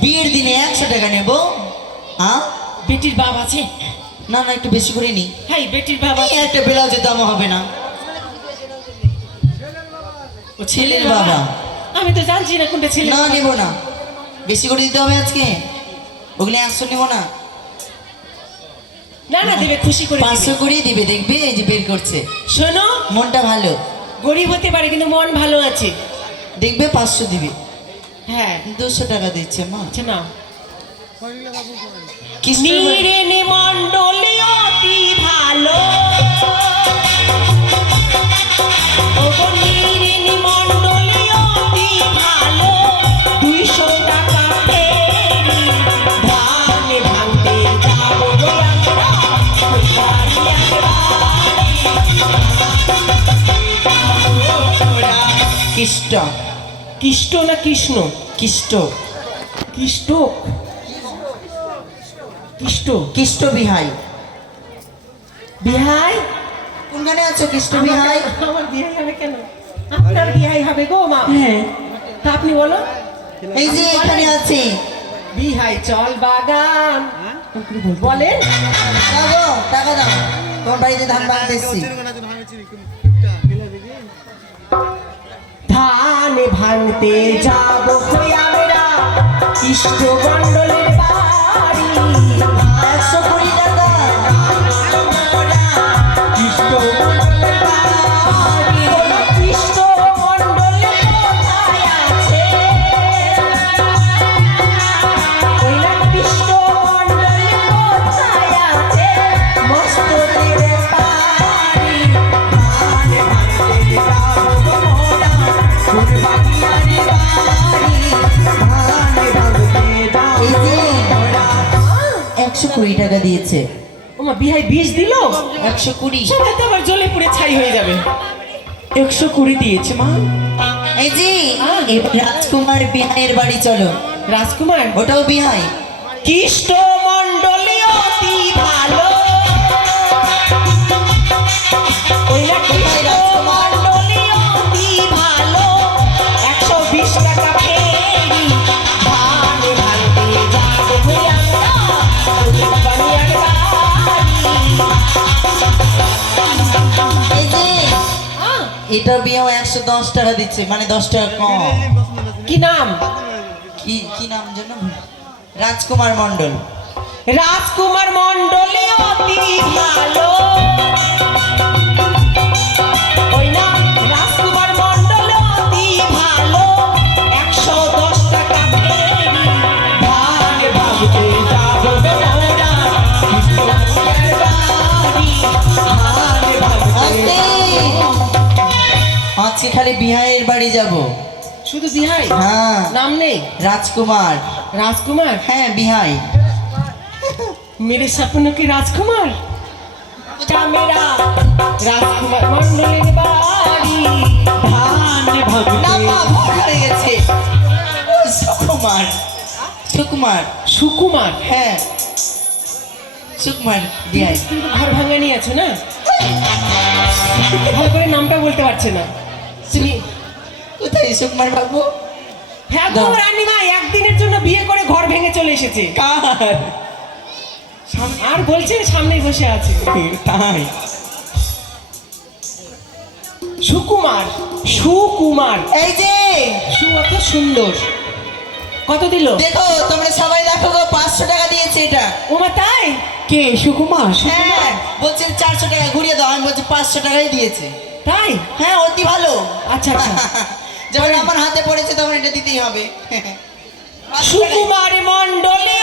বিয়ের দিনে 100 টাকা নেব। হ্যাঁ, বেটির বাপ আছে? না না, একটু বেশি করে নি। হ্যাঁ, বেটির বাবা। একটা ব্লাউজের দাম হবে না। ও ছেলের বাবা। আমি তো জানছি না কোনটা ছেলে। না, নেব না, বেশি করে দিতে হবে আজকে। ওগুলো 100 নেব না। না না, দেবে, খুশি করে 500 করেই দিবে, দেখবে এই যে বের করছে। শোনো, মনটা ভালো। গরিব হতে পারে কিন্তু মন ভালো আছে। দেখবে 500 দিবে। হ্যাঁ, 200 টাকা দিচ্ছে মা। আচ্ছা না। কৃষ্ণের বাড়ি- নীরে মণ্ডলী অতি ভালো, ওগো নীরে মণ্ডলী অতি ভালো, 200 টাকা ফেরি ধানে ভাঙতে যাবো গো আমরা, কৃষ্ণ। কৃষ্ণ না কৃষ্ণ? কৃষ্ণ। কৃষ্ণ কৃষ্ণ কৃষ্ণ বিহাই। বিহাই? কোনখানে আছো কৃষ্ণ বিহাই? আমার বিহাই হবে কেন? আপনার বিহাই হবে গো মা। হ্যাঁ, তা আপনি বলো। এই যে এখানে আছে। বিহাই চল বাগান বলেন। দাও, টাকা দাও, তোমার বাড়িতে ধান বাঁধতে এসছি। ধান ভাঙতে যাবো কই আমরা, কৃষ্ণ মণ্ডলের বাড়ি। 120 টাকা। কৃষ্ণ মণ্ডলের বাড়ি। বলো, কৃষ্ণ মণ্ডল কোথায় আছে? বলো, কৃষ্ণ মণ্ডল কোথায় আছে? মস্তকের বাড়ি। ধান ভাঙতে যাবো গো মোরা, ফুলবাড়িয়ার বাড়ি। ধান ভাঙতে এই যাবো যে মোরা। 120 টাকা দিয়েছে। ওমা, বিহাই 20 দিল? 120। সবাই তো আবার জ্বলে পুড়ে ছাই হয়ে যাবে। 120 দিয়েছে মা। এই যে এবার রাজকুমার বিহাইয়ের বাড়ি চলো। রাজকুমার? ওটাও বিহাই। কৃষ্ণ মণ্ডলী অতি ভালো, ওই না কৃষ্ণ মণ্ডলী অতি ভালো, 120 টাকা ফেরি ধান ভাঙতে যাবো গো আমরা, ফুলবাড়িয়ার বাড়ি। এই যে এটা বিহাও 110 টাকা দিচ্ছে, মানে 10 টাকা কম। কি নাম? কি নাম যেন? রাজকুমার মণ্ডল। রাজকুমার মণ্ডলী অতি ভালো, ওই না রাজকুমার মণ্ডল অতি ভালো, 110 টাকা ফেরি ধান ভাঙতে যাবো গো মোরা, কৃষ্ণপুরের বাড়ি। ধান ভাঙতে। আজকে খালি বিহাইয়ের বাড়ি যাব। শুধু বিহাই? হ্যাঁ, নাম নেই? রাজকুমার। রাজকুমার? হ্যাঁ, বিহাই। मेरे सपनों की राजकुमार, क्या मेरा राजकुमार मंडलेर बाड़ी। ধাन না ভাঙতে। মা, ভুল হয়ে গেছে। ও, সুকুমার। সুকুমার। সুকুমার? হ্যাঁ, সুকুমার বিহাই। তুমি তো ঘর ভাঙা নিয়ে আছো না, ভালো করে নামটা বলতে পারছে না তুমি। কোথায় সুকুমার বাবু? হ্যাঁ গো রানীমা, একদিনের জন্য বিয়ে করে ঘর ভেঙে চলে এসেছে। কার? আর বলছে সামনেই বসে আছে। তাই? সুকুমার? সুকুমার? এই যে সু অত সুন্দর। কত দিল? দেখো, তোমরা সবাই দেখো গো, 500 টাকা দিয়েছে এটা। ওমা তাই? কে সুকুমার? হ্যাঁ, বলছে 400 টাকা ঘুরিয়ে দাও, আমি বলছি 500 টাকাই দিয়েছে। তাই? হ্যাঁ, অতি ভালো। আচ্ছা আচ্ছা। যখন আমার হাতে পড়েছে তখন এটা দিতেই হবে। 500 টাকাই। সুকুমার মণ্ডলী